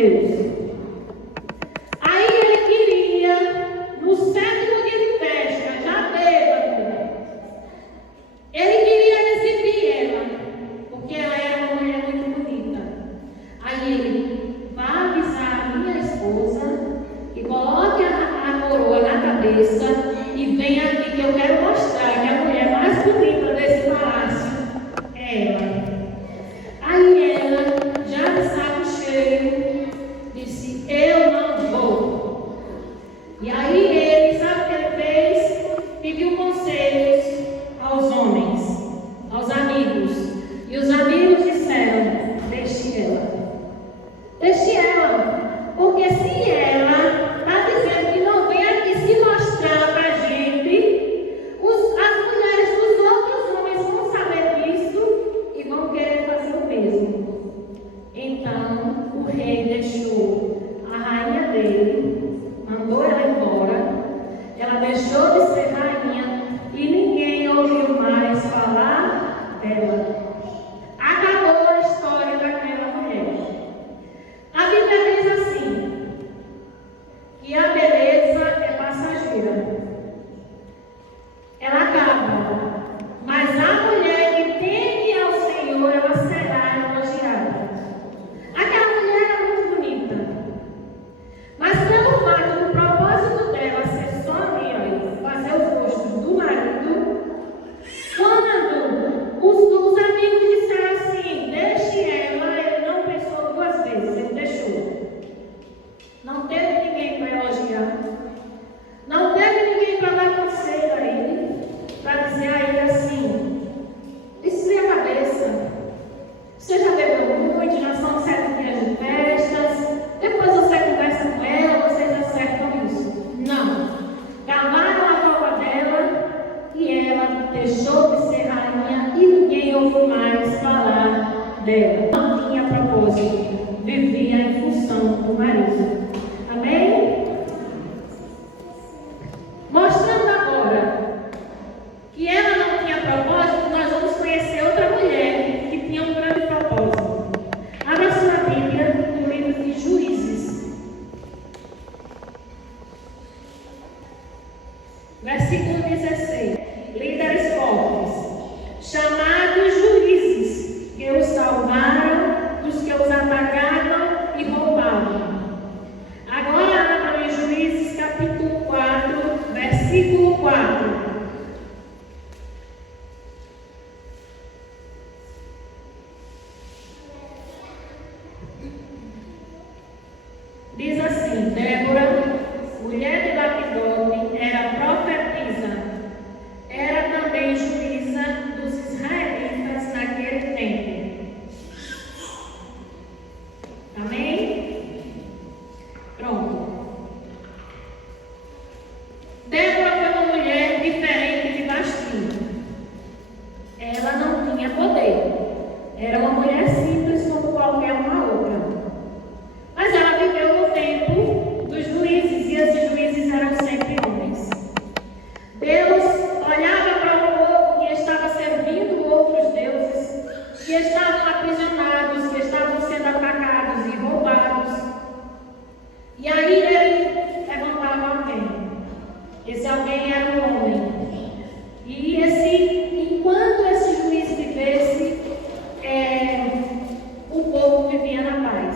Deus. Aí ele queria, no 7º dia de festa, já bêbado, ele queria exibir ela, porque ela era uma mulher muito bonita. Aí ele vai avisar a minha esposa que coloque a coroa na cabeça e vem aqui que eu quero mostrar que a mulher mais bonita desse palácio é ela. Aí ela, já de saco cheio, disse: eu não vou. E aí ele, sabe o que ele fez? Pediu conselhos aos homens, aos amigos. E os amigos disseram: deixe ela. Deixe ela. Porque se ela está dizendo que não vem aqui se mostrar para a gente, as mulheres dos outros homens vão saber disso e vão querer fazer o mesmo. Então o rei deixou a rainha dele, mandou ela embora. Ela deixou de ser rainha e ninguém ouviu mais falar dela. Acabou a história daquela mulher. A Bíblia diz assim, que a beleza é passageira. Ela acaba, mas a mulher que teme ao Senhor, ela será elogiada. Aquela mulher era muito bonita, mas pelo fato do propósito dela ser só ali, fazer os gostos do marido, quando os amigos disseram assim: deixe ela, ele não pensou 2 vezes, ele deixou. Não teve ninguém para elogiar, não teve ninguém para dar conselho a ele, para dizer a ele assim: esfria a cabeça, você já bebeu muito, já são 7 dias de festas, depois você conversa com ela, vocês acertam isso. Não, cavaram a prova dela e ela deixou de ser rainha e ninguém ouviu mais falar dela. Não tinha propósito, vivia em função do marido. Amém? Mostrando agora que ela não tinha propósito, nós vamos conhecer outra mulher que tinha um grande propósito. Abra sua Bíblia no livro de Juízes, versículo 16. Líderes fortes, chamados juízes, que os salvaram dos que os atacavam e roubavam. Agora abram em Juízes capítulo 4, versículo 4. Diz assim: Débora, mulher de Lapidote, era profetisa, era também juíza dos israelitas naquele tempo. Amém? Pronto. Débora foi uma mulher diferente de Vasti. Ela não tinha poder. Era uma mulher simples como qualquer uma outra. Mas ela viveu no tempo dos juízes, e esses juízes eram sempre homens. Deus olhava para o povo que estava servindo outros deuses, que estavam aprisionados, que estavam sendo atacados e roubados. E aí ele levantava alguém. Esse alguém era um homem. E enquanto esse juiz vivesse, o povo vivia na paz.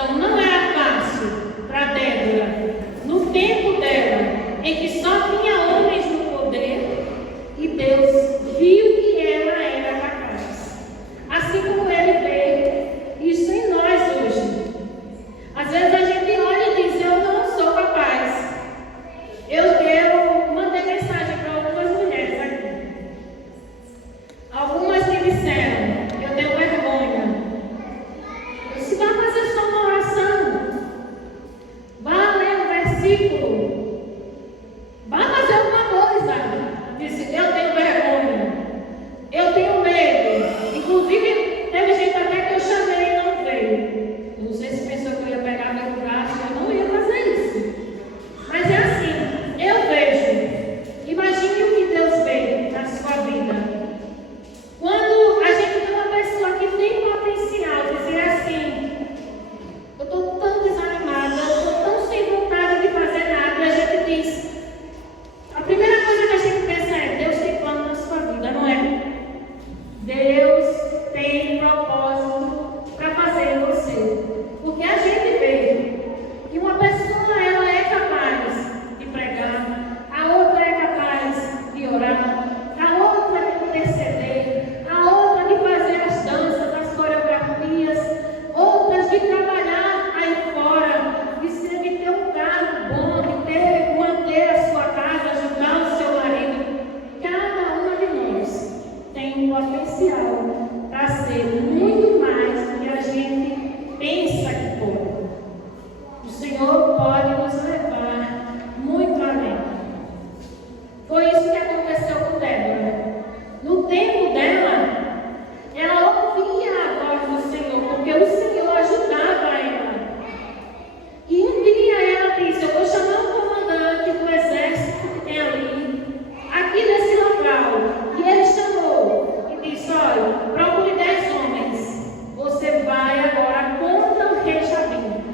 Então não era fácil para Débora, no tempo dela, em que só tinha homens no poder, e Deus viu que ela era capaz. Assim como Ele vê isso em nós hoje. Às vezes a gente olha e diz: eu não sou capaz. Eu mandei mensagem para algumas mulheres aqui. Algumas que disseram: eu tenho vergonha. Se vai fazer só uma oração, vá ler um versículo, vá fazer alguma coisa. Disse: eu tenho vergonha, eu tenho medo. Inclusive, teve gente até que eu chamei e não veio. Não sei se pensou que eu ia pegar meu braço, eu não ia fazer isso. Mas é assim, eu vejo. Imagine o que Deus vê na sua vida. Quando a gente vê uma pessoa que tem potencial, dizer assim: eu estou tão desanimada, eu estou tão sem vontade de fazer nada, e a gente diz, a primeira coisa que a gente pensa é: Deus tem plano na sua vida, não é? Deus tem propósito para fazer em você. Porque a gente vê que uma pessoa, ela é capaz de pregar, a outra é capaz de orar, a outra de interceder, a outra de fazer as danças, as coreografias, outras de trabalhar aí fora, de ter um carro bom, de manter a sua casa, ajudar o seu marido. Cada uma de nós tem um potencial para ser muito mais do que a gente pensa que pode. O Senhor pode nos levar muito além. Foi isso que aconteceu com Débora. No tempo dela, ela ouvia a voz do Senhor, porque o Senhor ajudava ela. E um dia ela disse: eu vou chamar o comandante do exército que tem ali, aqui nesse local. E ele chamou e disse: olha, procure 10 homens. Você vai agora contra o rei Jabim.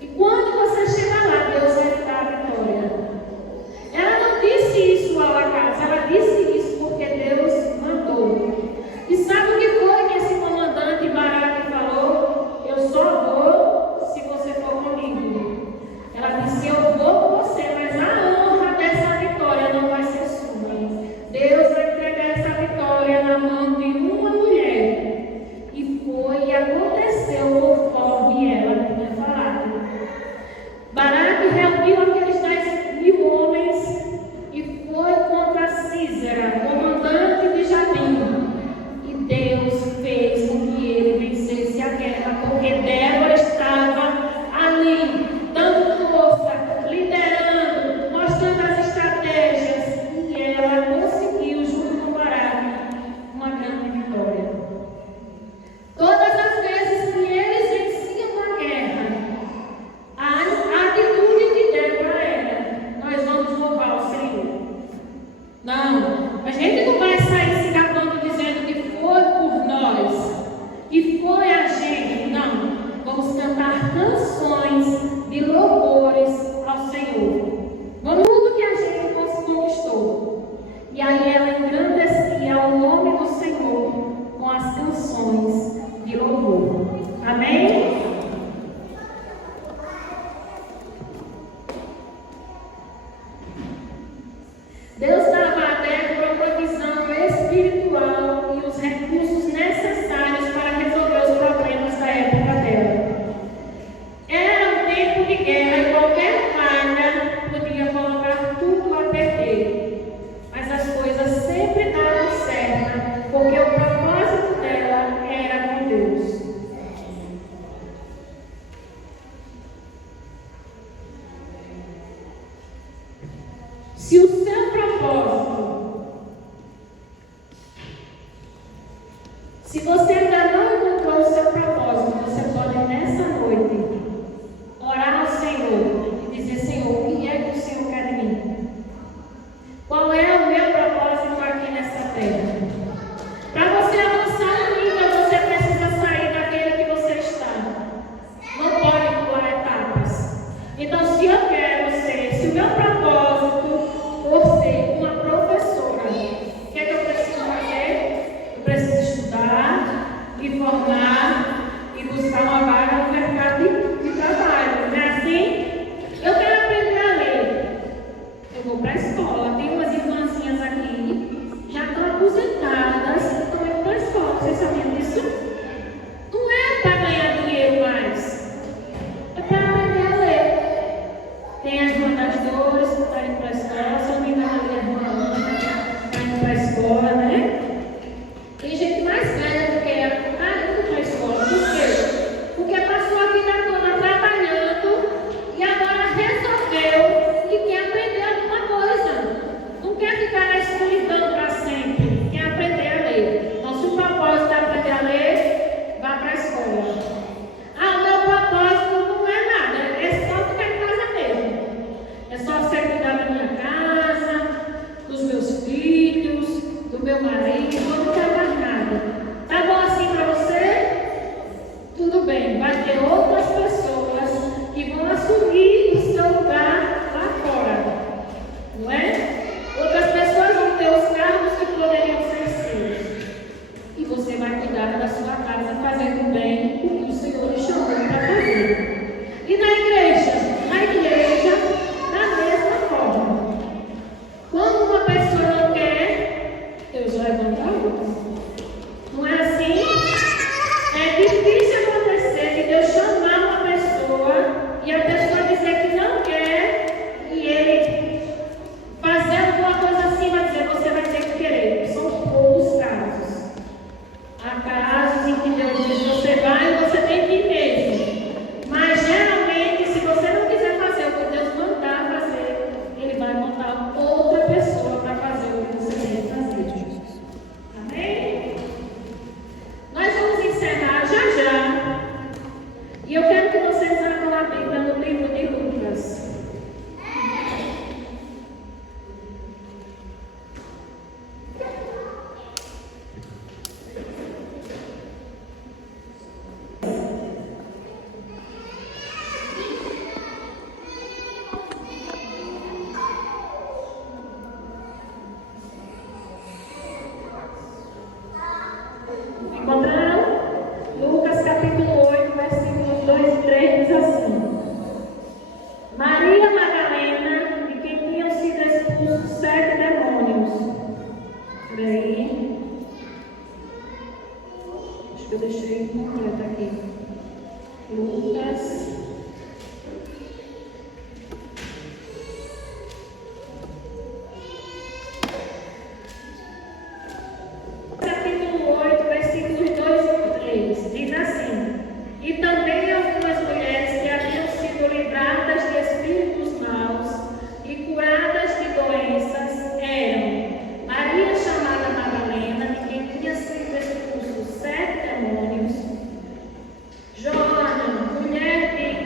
E quando você chegar lá, Deus vai te dar a vitória. Ela não disse isso ao acaso, ela disse isso porque Deus mandou. E sabe o que foi que esse comandante Baraque falou? Eu só vou se você for comigo. Ela disse: eu vou com você, mas a honra dessa vitória não vai ser sua. Deus vai entregar essa vitória na mão de uma mulher. E foi e aconteceu conforme ela tinha falado. Baraque reuniu aqueles 10.000 homens e foi contra Sísera, comandante de Jabim. E Deus fez com que ele vencesse a guerra, porque Débora estava ali, dando força, liderando, mostrando as estratégias. E ela conseguiu, junto com Baraque, uma grande vitória. Todas as vezes que eles venciam a guerra, a atitude de Débora era: nós vamos louvar o Senhor. Não, a gente não vai sair se gabando dizendo que foi por nós, que foi a gente. Não, vamos cantar canções de louvores ao Senhor. Vamos tudo que a gente conquistou. E aí ela engrandecia o nome do Senhor com as canções de louvor. Amém? Deus dava a Débora a provisão espiritual e os recursos necessários para resolver os problemas da época dela. Era um tempo de guerra e qualquer falha podia colocar tudo a perder. Mas as coisas sempre davam certo, porque o propósito dela era com Deus. Se o seu propósito, se você ainda não encontrou o seu propósito, você pode nessa noite orar ao Senhor e dizer: Senhor, o que é que o Senhor quer de mim? Qual é o meu propósito aqui nessa terra? Para você avançar no nível, você precisa sair daquele que você está. Não pode pular etapas. Então, se eu quero ser, se o meu propósito for ser uma professora, o que é que eu preciso fazer? Eu preciso estudar, me formar e buscar uma vaga no mercado de trabalho. Não é assim? Eu quero aprender a ler. Eu vou para a escola. Tem umas irmãzinhas aqui, já estão aposentadas, estão indo para a escola. Vocês sabiam disso? Não é para ganhar dinheiro mais. É para aprender a ler. Tem as irmãs das dores que estão indo para a escola. Se eu não me engano, a irmã está indo para a escola, né? Tem gente mais velha do que ela que está indo para a escola. Por quê? Porque passou a vida toda trabalhando e agora resolveu que quer aprender alguma coisa. Não quer ficar na escuridão para sempre. Quer aprender a ler. Então, se o propósito é aprender a ler, vá para a escola. Ah, o meu propósito não é nada. É só ficar em casa mesmo. É só você cuidar da minha casa, dos meus filhos, do meu marido. Eu não quero mais nada. Tá bom assim para você? Tudo bem. Vai ter outras pessoas que vão assumir o seu lugar lá fora. Não é? Outras pessoas vão ter os cargos que poderiam ser seus. E você vai cuidar da sua casa, fazendo bem o que o Senhor lhe chamou para fazer. E na igreja? Na igreja, da mesma forma. Quando uma pessoa não quer, Deus levanta a outra. Não é assim? É difícil acontecer de Deus chamar uma pessoa e a pessoa dizer que não quer e ele fazer alguma coisa assim, vai dizer, você vai ter que querer. São poucos casos. Há casos em que Deus diz, você vai e você tem que ir mesmo. Mas geralmente, se você não quiser fazer o que Deus mandar fazer, Ele vai mandar outra pessoa para fazer o que você tem que fazer. Amém? Nós vamos encerrar já. E eu quero que vocês abram a Bíblia no livro de Lucas. Encontraram? Lucas capítulo 8, versículos 2 e 3 diz assim: Maria Madalena, de quem tinham sido expulsos 7 demônios. Peraí. Acho que eu deixei incompleto aqui. Lucas. Capítulo 8, versículos 2 e 3, diz assim: E também algumas mulheres que haviam sido livradas de espíritos maus e curadas de doenças eram Maria, chamada Madalena, de quem tinha sido expulsos 7 demônios, Joana, mulher de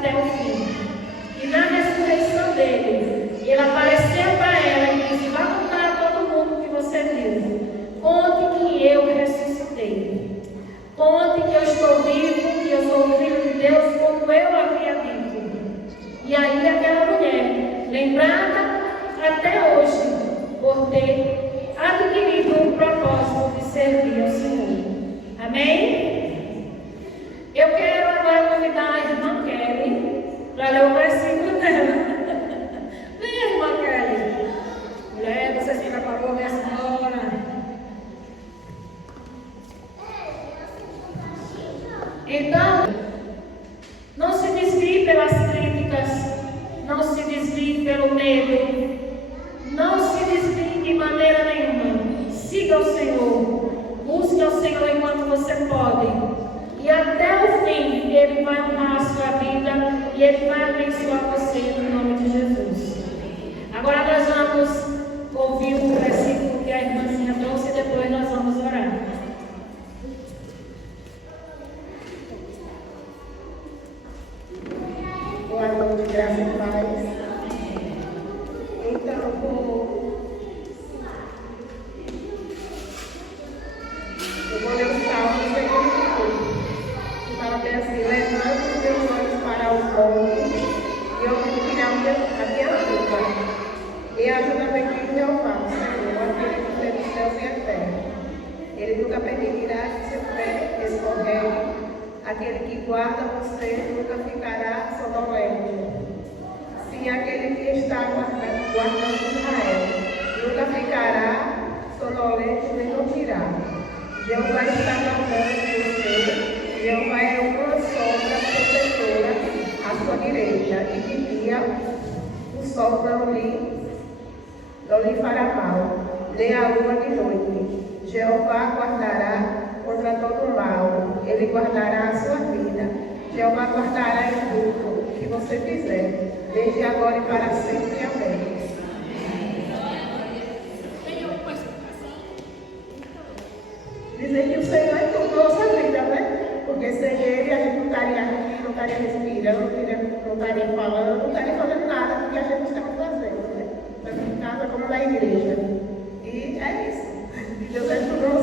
até o fim. E na ressurreição dele, ele apareceu para ela e disse: vá contar a todo mundo o que você viu. Conte que eu ressuscitei. Conte que eu estou vivo, que eu sou o Filho de Deus, como eu havia dito. E aí aquela mulher, lembrada até hoje, por ter adquirido o propósito de servir ao Senhor. Amém? Eu quero agora convidar a irmã Kelly para ler o versículo dela. Vem, irmã Kelly. Mulher, você se preparou, minha senhora? Então, não se desvie pelas críticas, não se desvie pelo medo, não se desvie de maneira nenhuma. Siga o Senhor, busque ao Senhor enquanto você pode. E até o fim, Ele vai honrar a sua vida e Ele vai abençoar você no nome de Jesus. Agora nós vamos ouvir o versículo que a irmãzinha trouxe e depois nós vamos orar. Boa noite, graça e paz. Então, eu vou ler o Salmo 52. Que fala bem assim: levanta os teus olhos para os montes e observa a minha ajuda. E ajuda vem de Jeová, o Senhor, aquele que fez os céus e a terra. Ele nunca permitirá que seu pé escorregue. Aquele que guarda você nunca ficará sonolento. Sim, aquele que está guardando Israel nunca ficará sonolento nem dormirá. Jeová está guardando você. Jeová é uma sombra protetora à sua direita. E de dia o sol não lhe fará mal, nem a lua de noite. Jeová guardará contra todo mal, Ele guardará a sua vida. Jeová guardará em tudo que você fizer, desde agora e para sempre. Amém. Dizer que o Senhor é tudo na nossa vida, né? Porque sem Ele a gente não estaria aqui, não estaria respirando, não estaria falando, não estaria fazendo nada do que a gente estava fazendo, né? Tanto em casa como na igreja. E é isso. Deus é tudo na nossa